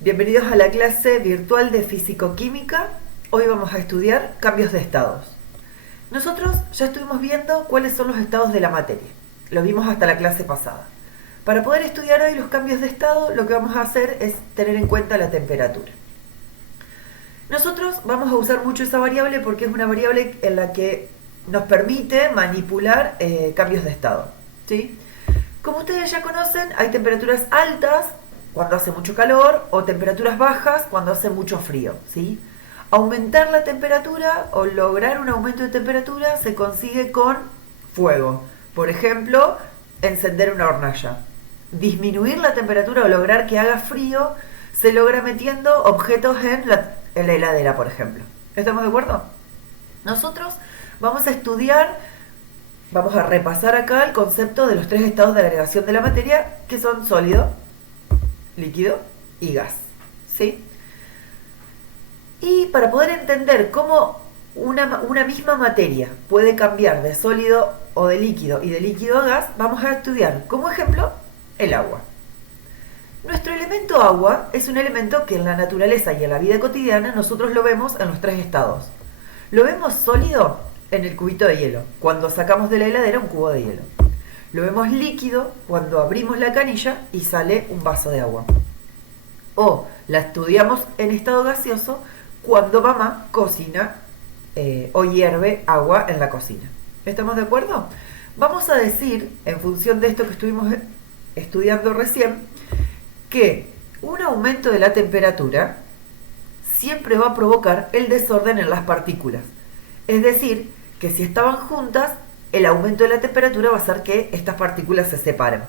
Bienvenidos a la clase virtual de Físico-Química. Hoy vamos a estudiar cambios de estados. Nosotros ya estuvimos viendo cuáles son los estados de la materia. Lo vimos hasta la clase pasada. Para poder estudiar hoy los cambios de estado, lo que vamos a hacer es tener en cuenta la temperatura. Nosotros vamos a usar mucho esa variable porque es una variable en la que nos permite manipular cambios de estado, ¿sí? Como ustedes ya conocen, hay temperaturas altas cuando hace mucho calor o temperaturas bajas cuando hace mucho frío, ¿sí? Aumentar la temperatura o lograr un aumento de temperatura se consigue con fuego. Por ejemplo, encender una hornalla. Disminuir la temperatura o lograr que haga frío se logra metiendo objetos en la heladera, por ejemplo. ¿Estamos de acuerdo? Nosotros vamos a estudiar, vamos a repasar acá el concepto de los tres estados de agregación de la materia, que son sólido, líquido y gas, ¿sí? Y para poder entender cómo una misma materia puede cambiar de sólido o de líquido y de líquido a gas, vamos a estudiar como ejemplo el agua. Nuestro elemento agua es un elemento que en la naturaleza y en la vida cotidiana nosotros lo vemos en los tres estados. Lo vemos sólido en el cubito de hielo, cuando sacamos de la heladera un cubo de hielo. Lo vemos líquido cuando abrimos la canilla y sale un vaso de agua. O la estudiamos en estado gaseoso cuando mamá cocina o hierve agua en la cocina. ¿Estamos de acuerdo? Vamos a decir, en función de esto que estuvimos estudiando recién, que un aumento de la temperatura siempre va a provocar el desorden en las partículas. Es decir, que si estaban juntas, el aumento de la temperatura va a hacer que estas partículas se separen.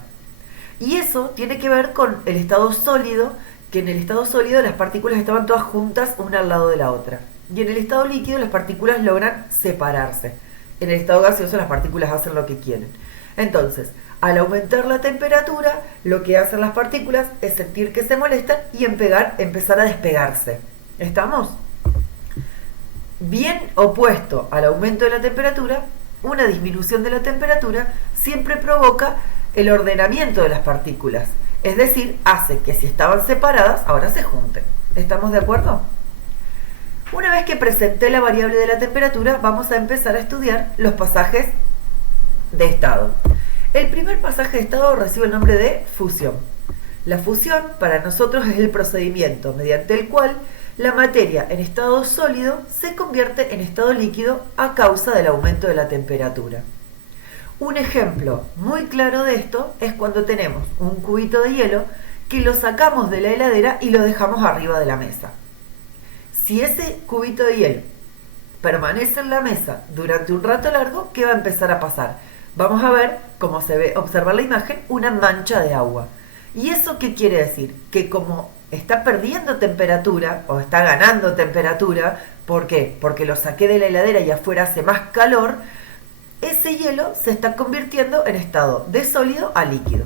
Y eso tiene que ver con el estado sólido, que en el estado sólido las partículas estaban todas juntas una al lado de la otra. Y en el estado líquido las partículas logran separarse. En el estado gaseoso las partículas hacen lo que quieren. Entonces, al aumentar la temperatura, lo que hacen las partículas es sentir que se molestan y empezar a despegarse. ¿Estamos? Bien opuesto al aumento de la temperatura, una disminución de la temperatura siempre provoca el ordenamiento de las partículas. Es decir, hace que si estaban separadas, ahora se junten. ¿Estamos de acuerdo? Una vez que presenté la variable de la temperatura, vamos a empezar a estudiar los pasajes de estado. El primer pasaje de estado recibe el nombre de fusión. La fusión para nosotros es el procedimiento mediante el cual la materia en estado sólido se convierte en estado líquido a causa del aumento de la temperatura. Un ejemplo muy claro de esto es cuando tenemos un cubito de hielo que lo sacamos de la heladera y lo dejamos arriba de la mesa. Si ese cubito de hielo permanece en la mesa durante un rato largo, ¿qué va a empezar a pasar? Vamos a ver, como se ve, observar la imagen, una mancha de agua. ¿Y eso qué quiere decir? Que como está perdiendo temperatura o está ganando temperatura, ¿por qué? Porque lo saqué de la heladera y afuera hace más calor, ese hielo se está convirtiendo en estado de sólido a líquido,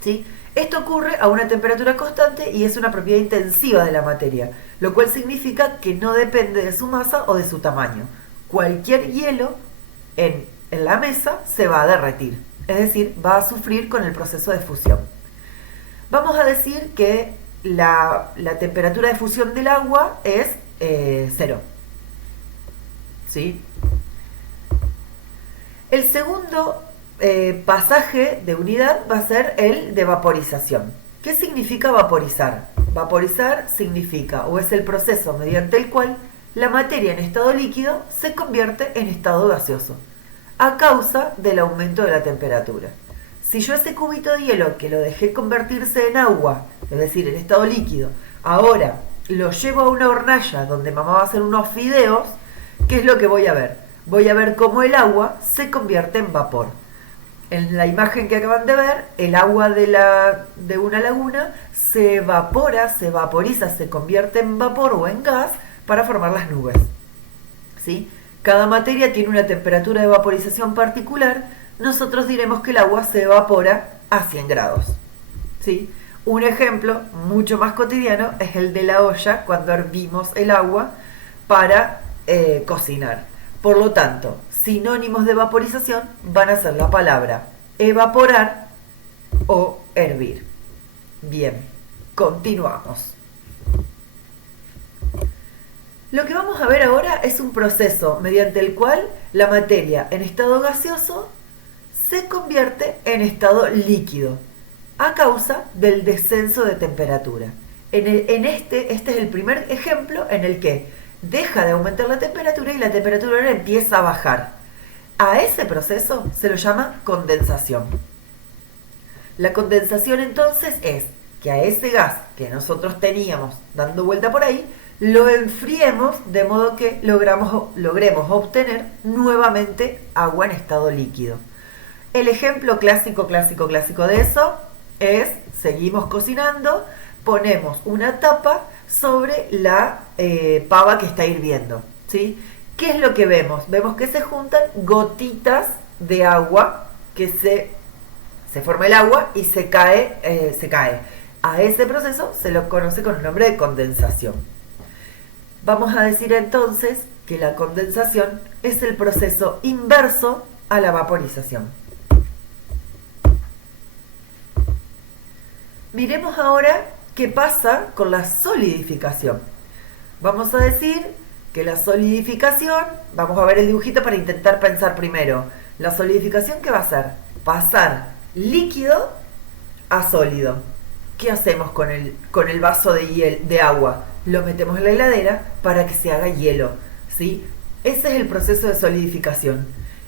¿sí? Esto ocurre a una temperatura constante y es una propiedad intensiva de la materia, lo cual significa que no depende de su masa o de su tamaño. Cualquier hielo en la mesa se va a derretir, es decir, va a sufrir con el proceso de fusión. Vamos a decir que la temperatura de fusión del agua es 0, ¿sí? El segundo pasaje de unidad va a ser el de vaporización. ¿Qué significa vaporizar? Vaporizar significa o es el proceso mediante el cual la materia en estado líquido se convierte en estado gaseoso a causa del aumento de la temperatura. Si yo ese cubito de hielo que lo dejé convertirse en agua, es decir, en estado líquido, ahora lo llevo a una hornalla donde mamá va a hacer unos fideos, ¿qué es lo que voy a ver? Voy a ver cómo el agua se convierte en vapor. En la imagen que acaban de ver, el agua de una laguna se evapora, se vaporiza, se convierte en vapor o en gas para formar las nubes, ¿sí? Cada materia tiene una temperatura de vaporización particular. Nosotros diremos que el agua se evapora a 100 grados, ¿sí? Un ejemplo mucho más cotidiano es el de la olla cuando hervimos el agua para cocinar. Por lo tanto, sinónimos de vaporización van a ser la palabra evaporar o hervir. Bien, continuamos. Lo que vamos a ver ahora es un proceso mediante el cual la materia en estado gaseoso se convierte en estado líquido a causa del descenso de temperatura. Este es el primer ejemplo en el que deja de aumentar la temperatura y la temperatura ahora empieza a bajar. A ese proceso se lo llama condensación. La condensación entonces es que a ese gas que nosotros teníamos dando vuelta por ahí, lo enfriemos de modo que logremos obtener nuevamente agua en estado líquido. El ejemplo clásico de eso es, seguimos cocinando, ponemos una tapa sobre la pava que está hirviendo, ¿sí? ¿Qué es lo que vemos? Vemos que se juntan gotitas de agua, que se forma el agua y se cae. A ese proceso se lo conoce con el nombre de condensación. Vamos a decir entonces que la condensación es el proceso inverso a la vaporización. Miremos ahora qué pasa con la solidificación. Vamos a decir que la solidificación, vamos a ver el dibujito para intentar pensar primero. La solidificación, ¿qué va a hacer? Pasar líquido a sólido. ¿Qué hacemos con el vaso de agua? Lo metemos en la heladera para que se haga hielo, ¿sí? Ese es el proceso de solidificación.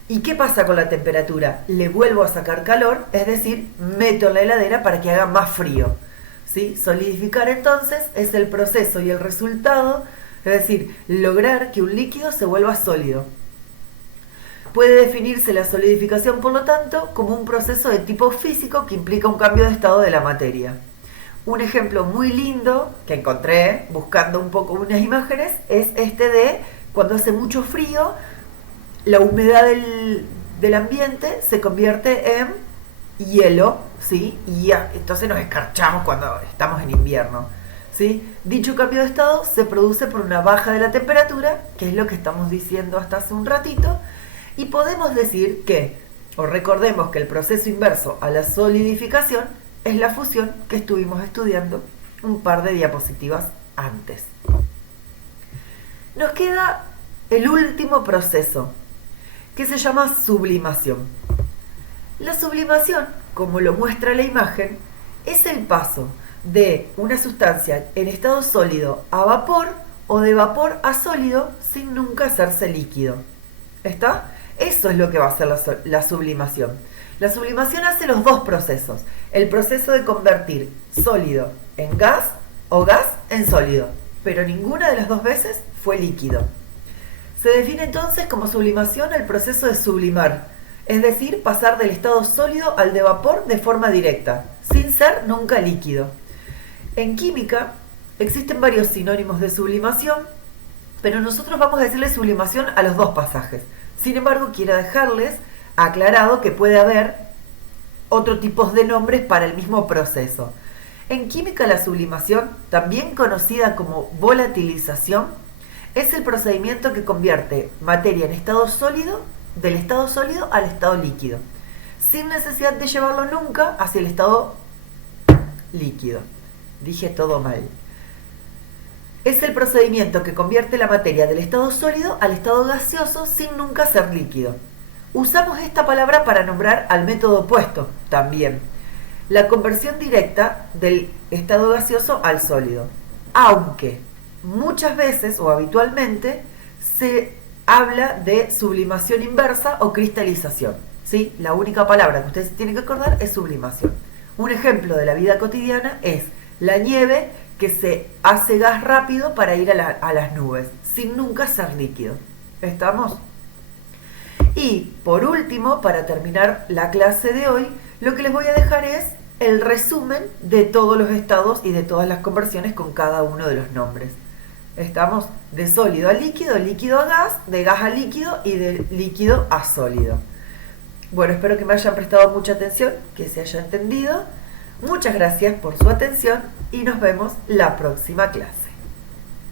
¿Y qué pasa con la temperatura? Le vuelvo a sacar calor, es decir, meto en la heladera para que haga más frío, ¿sí? Solidificar entonces es el proceso y el resultado, es decir, lograr que un líquido se vuelva sólido. Puede definirse la solidificación, por lo tanto, como un proceso de tipo físico que implica un cambio de estado de la materia. Un ejemplo muy lindo que encontré buscando un poco unas imágenes es este de cuando hace mucho frío, la humedad del ambiente se convierte en hielo, ¿sí? Y entonces nos escarchamos cuando estamos en invierno, ¿sí? Dicho cambio de estado se produce por una baja de la temperatura, que es lo que estamos diciendo hasta hace un ratito, y podemos decir que, o recordemos que el proceso inverso a la solidificación es la fusión que estuvimos estudiando un par de diapositivas antes. Nos queda el último proceso, que se llama sublimación. La sublimación, como lo muestra la imagen, es el paso de una sustancia en estado sólido a vapor o de vapor a sólido sin nunca hacerse líquido. ¿Está? Eso es lo que va a hacer la sublimación. La sublimación hace los dos procesos. El proceso de convertir sólido en gas o gas en sólido, pero ninguna de las dos veces fue líquido. Se define entonces como sublimación el proceso de sublimar, es decir, pasar del estado sólido al de vapor de forma directa, sin ser nunca líquido. En química existen varios sinónimos de sublimación, pero nosotros vamos a decirle sublimación a los dos pasajes. Sin embargo, quiero dejarles aclarado que puede haber otros tipos de nombres para el mismo proceso. En química, la sublimación, también conocida como volatilización, es el procedimiento que convierte materia en estado sólido, del estado sólido al estado líquido, sin necesidad de llevarlo nunca hacia el estado líquido. Dije todo mal. Es el procedimiento que convierte la materia del estado sólido al estado gaseoso sin nunca ser líquido. Usamos esta palabra para nombrar al método opuesto también, la conversión directa del estado gaseoso al sólido, aunque muchas veces o habitualmente se habla de sublimación inversa o cristalización, ¿sí? La única palabra que ustedes tienen que acordar es sublimación. Un ejemplo de la vida cotidiana es la nieve que se hace gas rápido para ir a las nubes, sin nunca ser líquido. ¿Estamos? Y por último, para terminar la clase de hoy, lo que les voy a dejar es el resumen de todos los estados y de todas las conversiones con cada uno de los nombres. Estamos de sólido a líquido, líquido a gas, de gas a líquido y de líquido a sólido. Bueno, espero que me hayan prestado mucha atención, que se haya entendido. Muchas gracias por su atención y nos vemos la próxima clase.